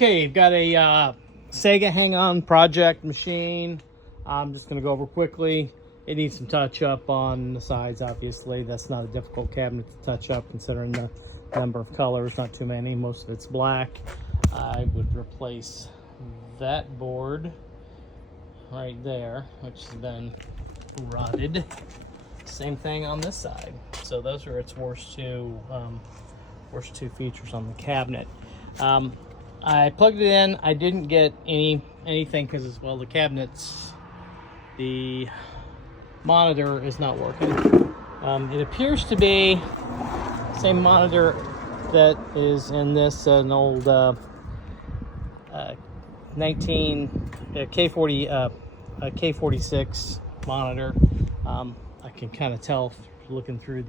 Okay, you've got a Sega Hang on project machine. I'm just going to go over quickly. It needs some touch up on the sides, obviously. That's not a difficult cabinet to touch up considering the number of colors, not too many. Most of it's black. I would replace that board right there, which has been rotted. Same thing on this side. So those are its worst two features on the cabinet. I plugged it in. I didn't get anything because, well, the monitor is not working. It appears to be the same monitor that is in this an old K46 monitor. I can kind of tell looking through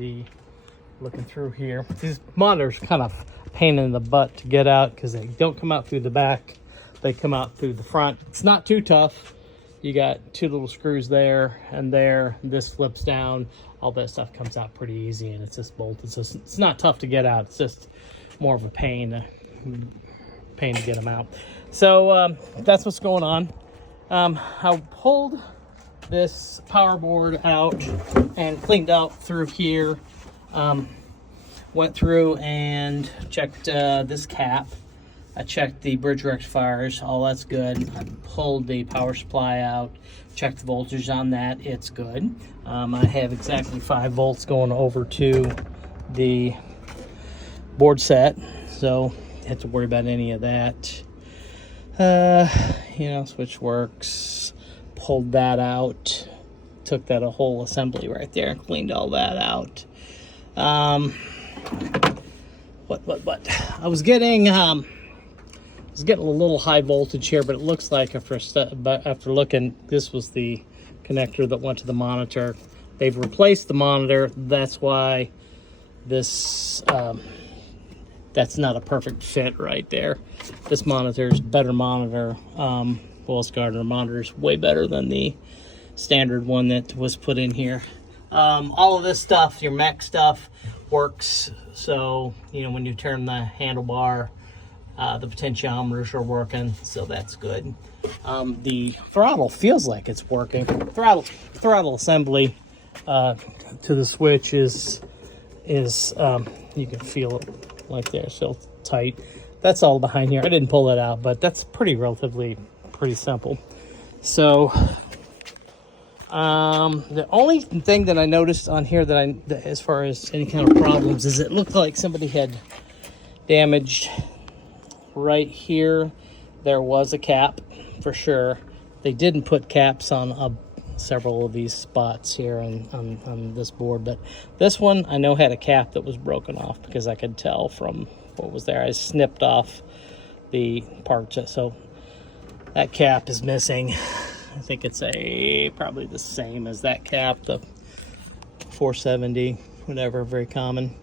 here. These monitors kind of a pain in the butt to get out because they don't come out through the back, they come out through the front. It's not too tough. You got two little screws there and there. This flips down. All that stuff comes out pretty easy, and it's just bolted. So it's not tough to get out. It's just more of a pain to get them out. So that's what's going on. I pulled this power board out and cleaned out through here. Went through and checked this cap. I checked the bridge rectifiers, all that's good. I pulled the power supply out, checked the voltage on that, it's good. I have exactly 5 volts going over to the board set, so don't have to worry about any of that. Switch works. Pulled that out, took that a whole assembly right there, cleaned all that out. I was getting a little high voltage here, but it looks like after looking, this was the connector that went to the monitor. They've replaced the monitor. That's why this that's not a perfect fit right there. This monitor is a better monitor. Willis Gardner monitor is way better than the standard one that was put in here. All of this stuff, your mech stuff, works. So, when you turn the handlebar, the potentiometers are working, so that's good. The throttle feels like it's working. Throttle assembly to the switch is you can feel it like there, so tight. That's all behind here. I didn't pull it out, but that's pretty simple. So the only thing that I noticed on here that as far as any kind of problems is it looked like somebody had damaged right here. There was a cap for sure. They didn't put caps on several of these spots here on this board, but this one I know had a cap that was broken off because I could tell from what was there. I snipped off the parts, so that cap is missing. I think it's probably the same as that cap, the 470, whatever, very common.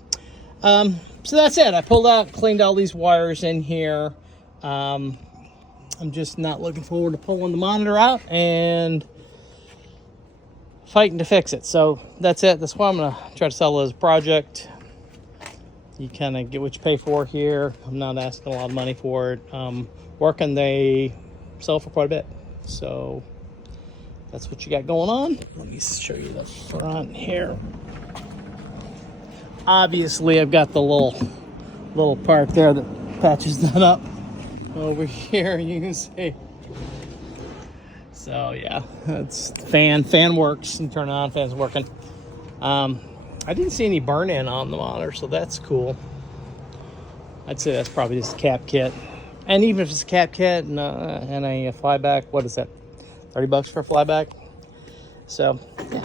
So that's it. I pulled out, cleaned all these wires in here. I'm just not looking forward to pulling the monitor out and fighting to fix it. So that's it. That's why I'm going to try to sell it as a project. You kind of get what you pay for here. I'm not asking a lot of money for it. Working, they sell for quite a bit. So that's what you got going on. Let me show you the front here. Obviously, I've got the little part there that patches that up. Over here, you can see. So yeah, that's fan works and turn it on. Fan's working. I didn't see any burn in on the monitor, so that's cool. I'd say that's probably just a cap kit. And even if it's a cap kit and a flyback, what is that? $30 for a flyback. So yeah.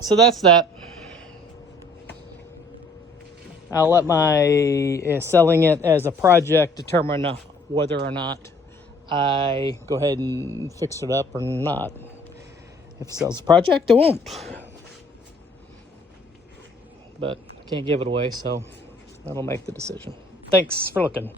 So that's that. I'll let my selling it as a project determine whether or not I go ahead and fix it up or not. If it sells a project, I won't. But I can't give it away, so that'll make the decision. Thanks for looking.